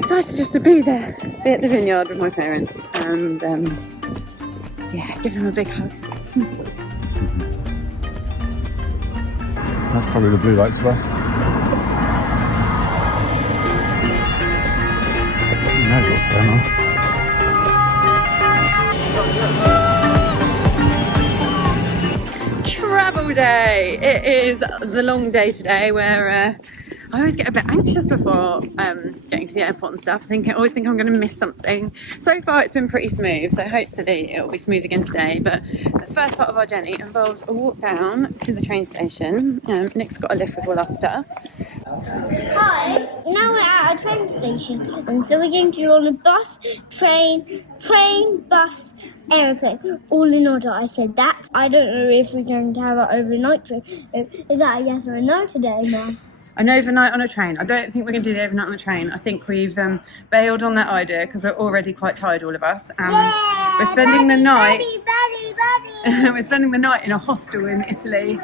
excited just to be there, be at the vineyard with my parents, and yeah, give them a big hug. That's probably the blue light Celeste. Who knows what's going on? Travel day! It is the long day today where I always get a bit anxious before getting to the airport and stuff. I always think I'm going to miss something. So far it's been pretty smooth, so hopefully it'll be smooth again today. But the first part of our journey involves a walk down to the train station. Nick's got a lift with all our stuff. Hi, now we're at a train station, and so we're going to go on a bus, train, bus, aeroplane, all in order. I said that. I don't know if we're going to have an overnight trip. Is that a yes or a no today, Mum? An overnight on a train. I don't think we're going to do the overnight on the train. I think we've bailed on that idea because we're already quite tired, all of us. And we're spending the night. We're spending the night in a hostel in Italy.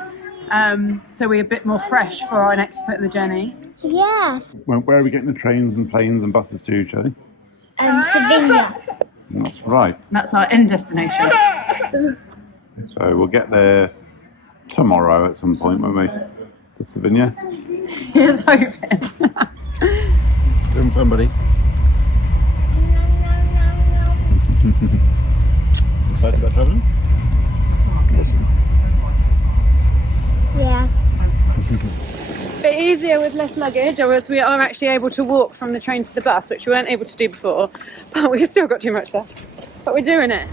So we're a bit more fresh for our next bit of the journey. Yes. Well, where are we getting the trains and planes and buses to, Charlie? Slovenia. That's right. That's our end destination. So we'll get there tomorrow at some point, won't we? To Slovenia. Here's hoping. Doing fun, buddy. Excited about travelling? Awesome. Yeah. Bit easier with less luggage, or else we are actually able to walk from the train to the bus, which we weren't able to do before, but we've still got too much stuff. But we're doing it.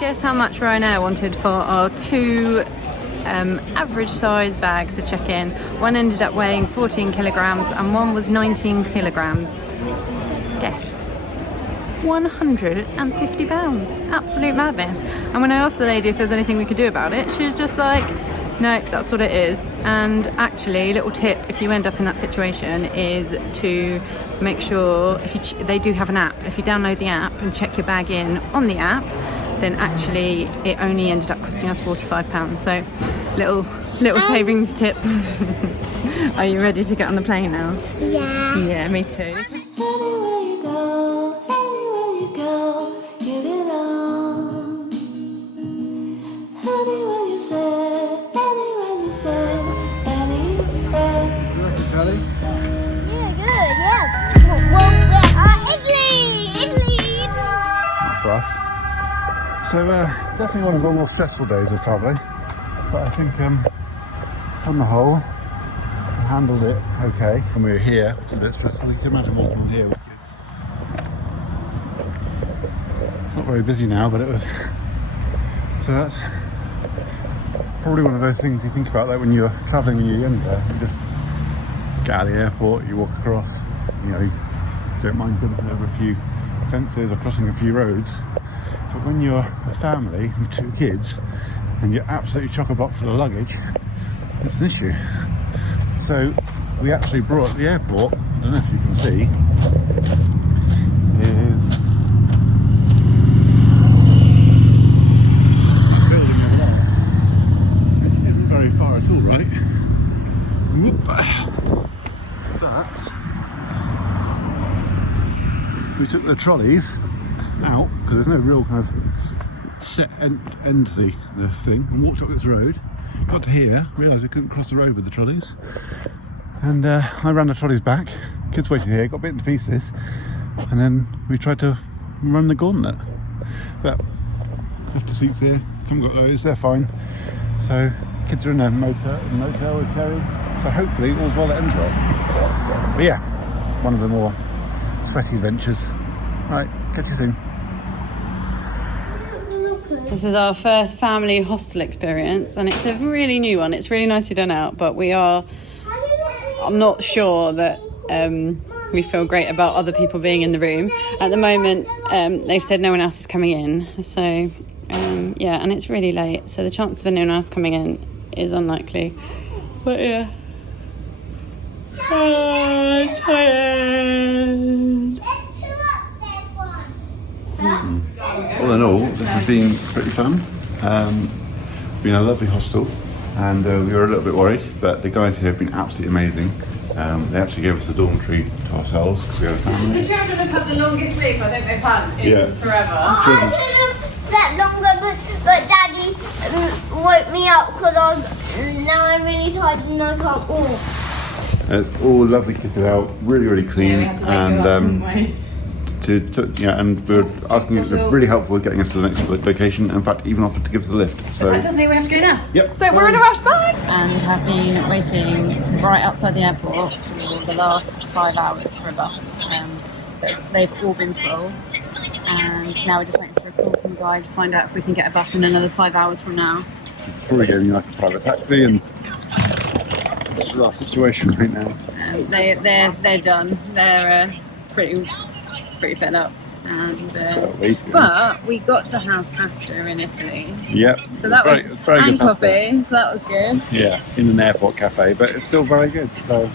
Guess how much Ryanair wanted for our two average size bags to check in. One ended up weighing 14 kilograms and one was 19 kilograms. Guess. £150. Absolute madness. And when I asked the lady if there's anything we could do about it, she was just like, no, that's what it is. And actually, little tip if you end up in that situation is to make sure, if they do have an app, if you download the app and check your bag in on the app, then actually it only ended up costing us £45. So little savings tip. Are you ready to get on the plane now? Yeah. Yeah, me too. Charlie? Yeah, good, yeah. Well, Italy! Not for us. So definitely one of the more stressful days of travelling, but I think on the whole we handled it okay. When we were here, which is a bit stressful. You can imagine walking on here with kids. It's not very busy now, but it was. So that's probably one of those things you think about, like when you're travelling when you're younger. You just get out of the airport, you walk across, you don't mind jumping over a few fences or crossing a few roads. But when you're a family with two kids and you're absolutely chock-a-block full of luggage, it's an issue. So we actually brought at the airport, I don't know if you can see, is it isn't very far at all, right? But we took the trolleys out because there's no real kind of set end to the thing, and walked up this road, got to here, realised we couldn't cross the road with the trolleys, and I ran the trolleys back, kids waited here, got bitten to pieces, and then we tried to run the gauntlet, but left the seats here, haven't got those, they're fine, so kids are in a motel with Kerry, so hopefully all's well that ends well. But yeah, one of the more sweaty adventures. Right, catch you soon. This is our first family hostel experience, and it's a really new one. It's really nicely done out, but I'm not sure that we feel great about other people being in the room. At the moment, they've said no one else is coming in, so yeah, and it's really late, so the chance of anyone else coming in is unlikely. But yeah. Oh, tired. All in all, this has been pretty fun. Been a lovely hostel. and we were a little bit worried, but the guys here have been absolutely amazing. They actually gave us a dormitory to ourselves because we had a family. The children have had the longest sleep I think they've had in forever. I could have slept longer, but Daddy woke me up because now I'm really tired and I can't walk. It's all lovely kitted out, really clean, and and we were asking you, they're really helpful with getting us to the next location. In fact, even offered to give us a lift. So That doesn't mean we have to go now. Yep. So we're in a rush back and have been waiting right outside the airport for the last 5 hours for a bus. They've all been full, and now we're just waiting for a call from the guide to find out if we can get a bus in another 5 hours from now. probably getting like a private taxi, and that's our situation right now. They're done. They're pretty fed up. And but we got to have pasta in Italy. Yep. So that was very and good pasta. coffee. So that was good. Yeah, in an airport cafe, but it's still very good. So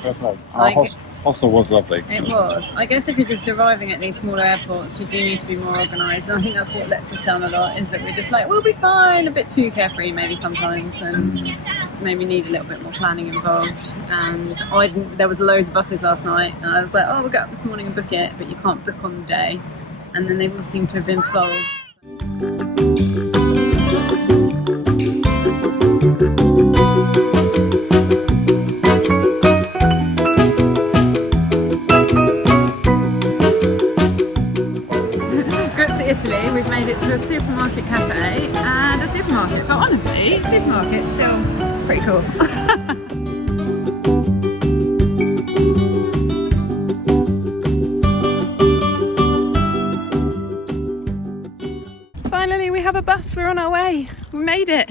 fair play. Our hostel was lovely. It was. I guess if you're just arriving at these smaller airports, you do need to be more organised. And I think that's what lets us down a lot, is that we're just like, we'll be fine, a bit too carefree maybe sometimes, and just maybe need a little bit more planning involved. And there was loads of buses last night, and I was like, oh, we'll get up this morning and book it, but you can't book on the day. And then they all seem to have been full. Italy, we've made it to a supermarket cafe and a supermarket, but honestly, supermarket's still pretty cool. Finally, we have a bus, we're on our way, we made it.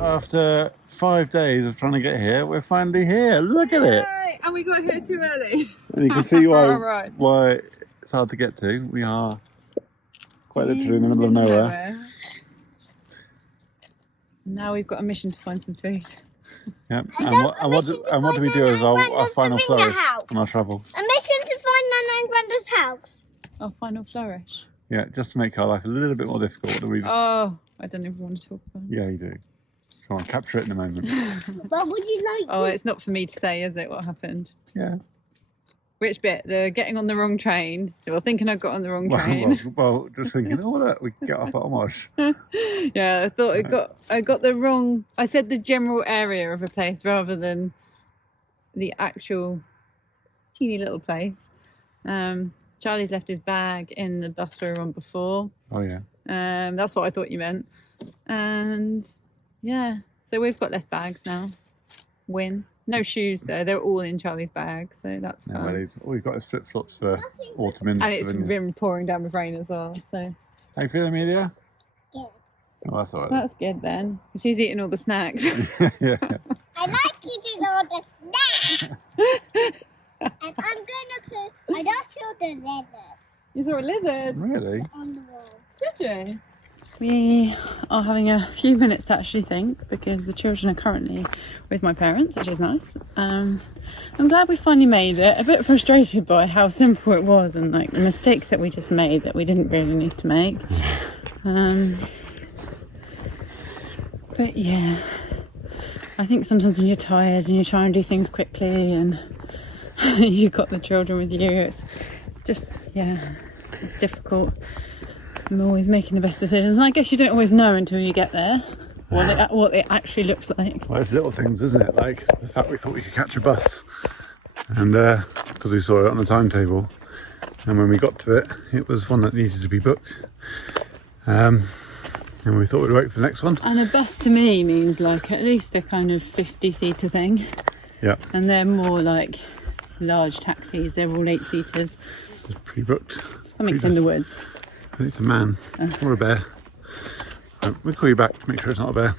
After 5 days of trying to get here, we're finally here. Look at it. And we got here too early. And you can see why it's hard to get to. We are quite literally in the middle of nowhere. Now we've got a mission to find some food. Yep. And what do we do as our final flourish on our travels? A mission to find Nana and Granda's house. Our final flourish? Yeah, just to make our life a little bit more difficult. Oh, I don't even want to talk about it. Yeah, you do. Come on, capture it in a moment. What would you like? Oh, it's not for me to say, is it, what happened? Yeah. Which bit? The getting on the wrong train? Well, thinking I got on the wrong train. Well, just thinking, oh look, we can get off at Omosh. Yeah, I thought I got the wrong. I said the general area of a place rather than the actual teeny little place. Charlie's left his bag in the bus we were on before. Oh yeah. That's what I thought you meant. And yeah, so we've got less bags now. Win. No shoes though, they're all in Charlie's bag, so that's fine. All we've got is flip-flops for autumn in And it's been pouring down with rain as well, so. How you feeling, Amelia? Good. Oh, that's all right. That's good then. She's eating all the snacks. Yeah. I like eating all the snacks. And I'm gonna put, I just saw the lizard. You saw a lizard? Really? On the wall. Did you? We are having a few minutes to actually think, because the children are currently with my parents, which is nice. I'm glad we finally made it. A bit frustrated by how simple it was and like the mistakes that we just made that we didn't really need to make. But yeah, I think sometimes when you're tired and you try and do things quickly and you've got the children with you, it's just, yeah, it's difficult. I'm always making the best decisions, and I guess you don't always know until you get there what it actually looks like. Well, it's little things, isn't it? Like the fact we thought we could catch a bus, and because we saw it on the timetable, and when we got to it, it was one that needed to be booked, and we thought we'd wait for the next one. And a bus to me means like at least a kind of 50-seater thing. Yeah. And they're more like large taxis. They're all 8-seaters. It's pre-booked. Something's in the woods. I think it's a man or a bear. We'll call you back to make sure it's not a bear.